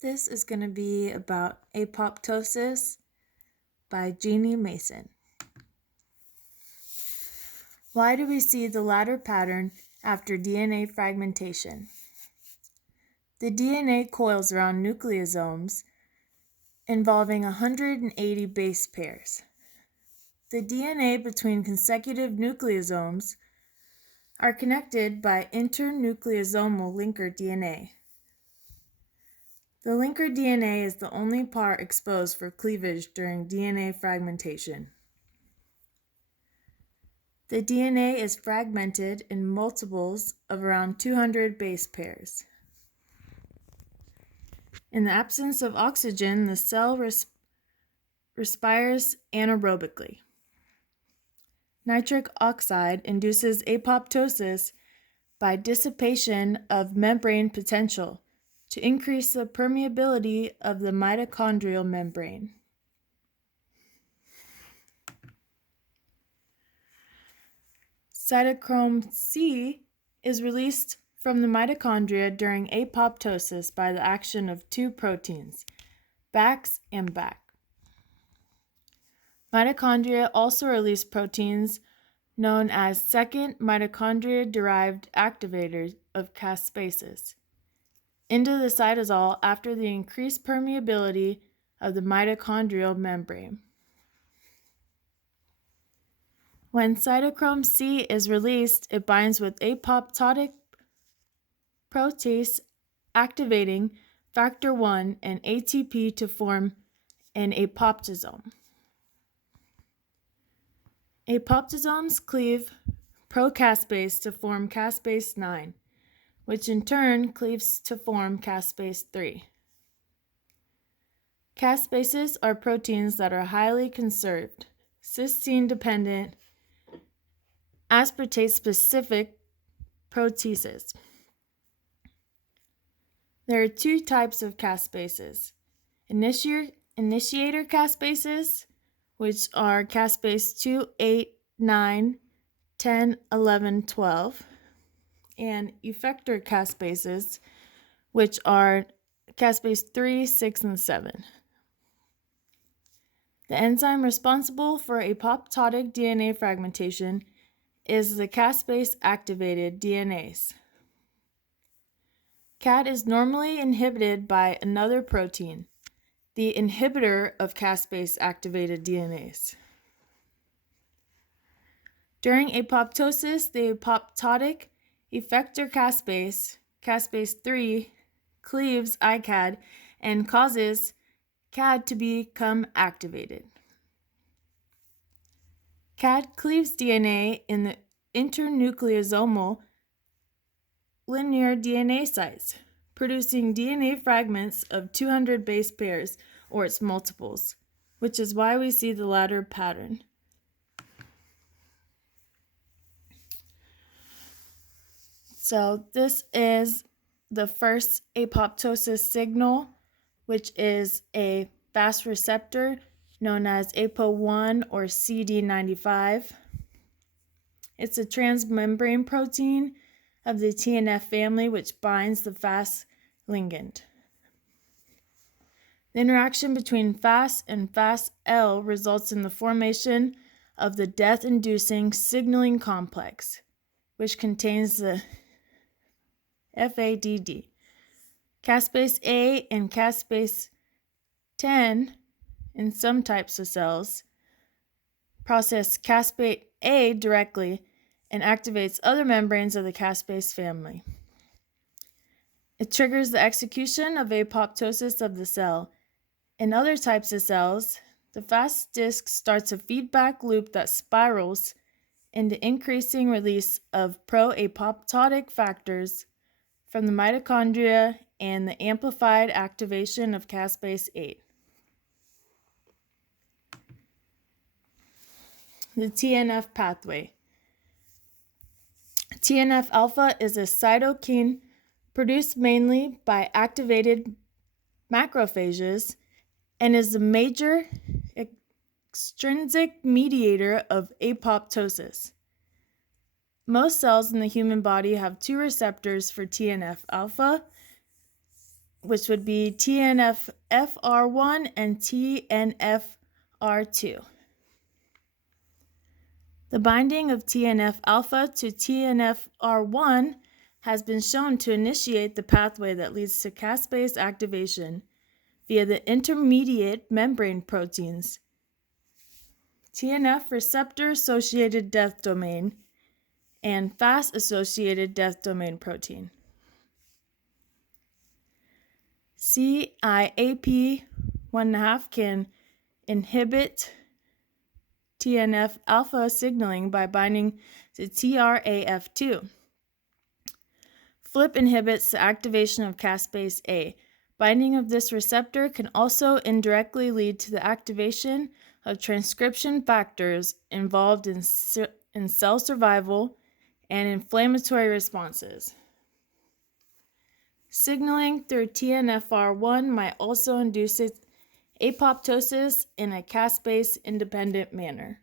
This is going to be about apoptosis by Jeannie Mason. Why do we see the latter pattern after DNA fragmentation? The DNA coils around nucleosomes involving 180 base pairs. The DNA between consecutive nucleosomes are connected by internucleosomal linker DNA. The linker DNA is the only part exposed for cleavage during DNA fragmentation. The DNA is fragmented in multiples of around 200 base pairs. In the absence of oxygen, the cell respires anaerobically. Nitric oxide induces apoptosis by dissipation of membrane potential to increase the permeability of the mitochondrial membrane. Cytochrome C is released from the mitochondria during apoptosis by the action of two proteins, BAX and BAC. Mitochondria also release proteins known as second mitochondria-derived activators of caspases into the cytosol after the increased permeability of the mitochondrial membrane. When cytochrome C is released, it binds with apoptotic protease activating factor 1 and ATP to form an apoptosome. Apoptosomes cleave procaspase to form caspase 9, which in turn cleaves to form caspase 3. Caspases are proteins that are highly conserved, cysteine-dependent, aspartate-specific proteases. There are two types of caspases: initiator caspases, which are caspase 2, 8, 9, 10, 11, 12, and effector caspases, which are caspase 3, 6, and 7. The enzyme responsible for apoptotic DNA fragmentation is the caspase-activated DNase. CAD is normally inhibited by another protein, the inhibitor of caspase-activated DNase. During apoptosis, the apoptotic effector caspase 3, cleaves ICAD and causes CAD to become activated. CAD cleaves DNA in the internucleosomal linear DNA sites, producing DNA fragments of 200 base pairs or its multiples, which is why we see the latter pattern. So this is the first apoptosis signal, which is a fast receptor known as APO1 or CD95. It's a transmembrane protein of the TNF family, which binds the Fas ligand. The interaction between Fas and Fas-L results in the formation of the death-inducing signaling complex, which contains the FADD. Caspase A and caspase 10 in some types of cells process caspase A directly and activates other membranes of the caspase family. It triggers the execution of apoptosis of the cell. In other types of cells, the Fas disc starts a feedback loop that spirals into increasing release of pro-apoptotic factors from the mitochondria and the amplified activation of caspase 8. The TNF pathway. TNF alpha is a cytokine produced mainly by activated macrophages and is the major extrinsic mediator of apoptosis. Most cells in the human body have two receptors for TNF alpha, which would be TNF-FR1 and TNF-R2. The binding of TNF-alpha to TNF-R1 has been shown to initiate the pathway that leads to caspase activation via the intermediate membrane proteins, TNF receptor-associated death domain and Fas-associated death domain protein. CIAP1.5 can inhibit TNF-alpha signaling by binding to TRAF2. FLIP inhibits the activation of caspase A. Binding of this receptor can also indirectly lead to the activation of transcription factors involved in cell survival and inflammatory responses. Signaling through TNFR1 might also induce apoptosis in a caspase-independent manner.